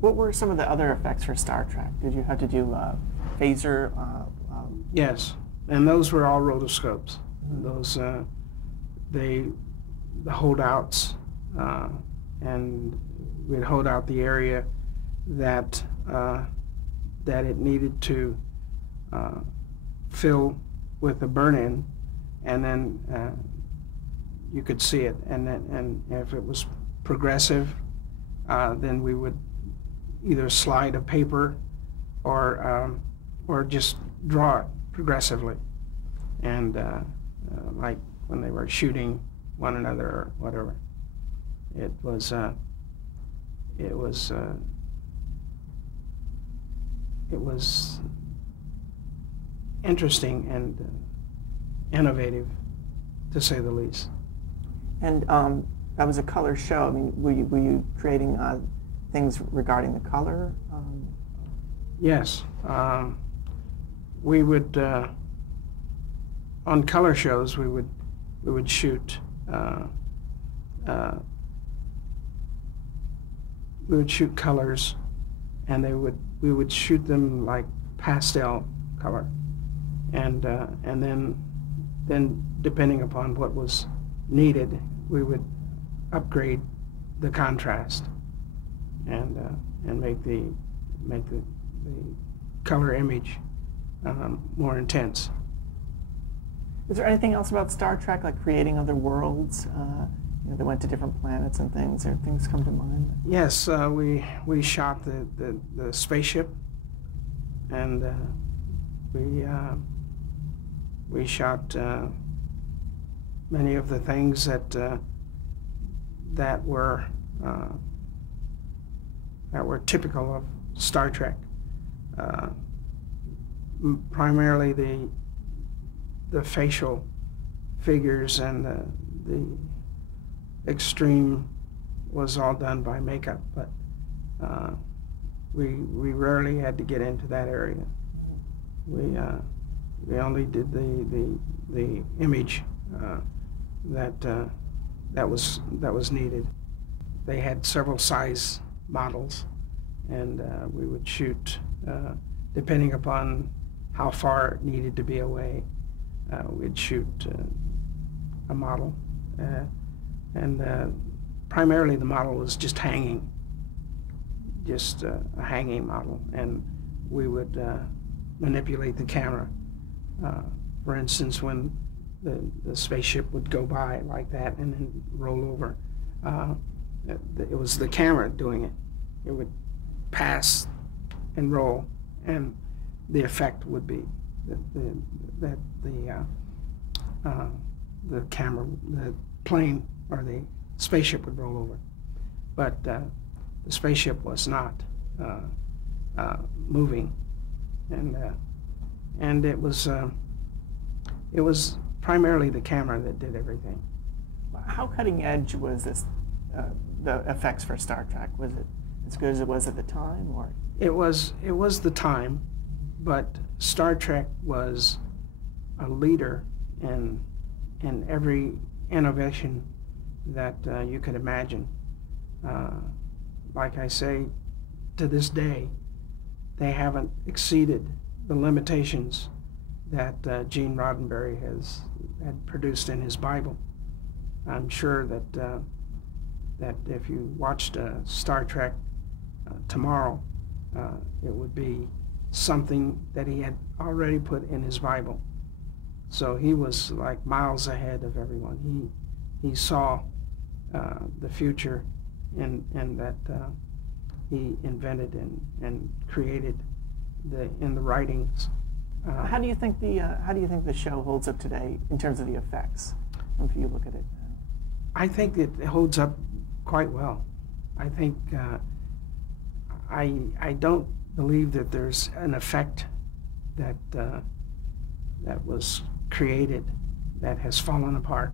What were some of the other effects for Star Trek? Did you have to do phaser? Yes, and those were all rotoscopes. Those the holdouts, and we'd hold out the area that that it needed to fill with a burn-in, and then you could see it. And if it was progressive, then we would either slide a paper or just draw it progressively. And like when they were shooting one another or whatever, it was interesting and innovative, to say the least. And that was a color show. I mean, were you creating things regarding the color? Yes, we would on color shows we would shoot colors, and we would shoot them like pastel color, and then depending upon what was needed, we would upgrade the contrast and make the color image more intense. Is there anything else about Star Trek, like creating other worlds? They went to different planets and things. Or things come to mind? Yes, we shot the spaceship, and we shot many of the things that were typical of Star Trek. Primarily the facial figures, and the extreme was all done by makeup, but we rarely had to get into that area. We only did the image that was needed. They had several size models, and we would shoot depending upon how far it needed to be away. We'd shoot a model, and primarily the model was just hanging, just a hanging model, and we would manipulate the camera. For instance, when the spaceship would go by like that and then roll over, it was the camera doing it. It would pass and roll, and the effect would be that the camera, the plane or the spaceship would roll over, but the spaceship was not moving, and it was primarily the camera that did everything. How cutting edge was this? The effects for Star Trek, was it as good as it was at the time, or? It was the time, but Star Trek was a leader in every innovation that you could imagine. Like I say, to this day, they haven't exceeded the limitations that Gene Roddenberry had produced in his Bible. I'm sure that if you watched Star Trek tomorrow, it would be something that he had already put in his Bible. So he was like miles ahead of everyone. He saw the future, and that he invented and created in the writings. How do you think the show holds up today in terms of the effects? If you look at it, I think it holds up quite well. I think I don't believe that there's an effect that was created that has fallen apart.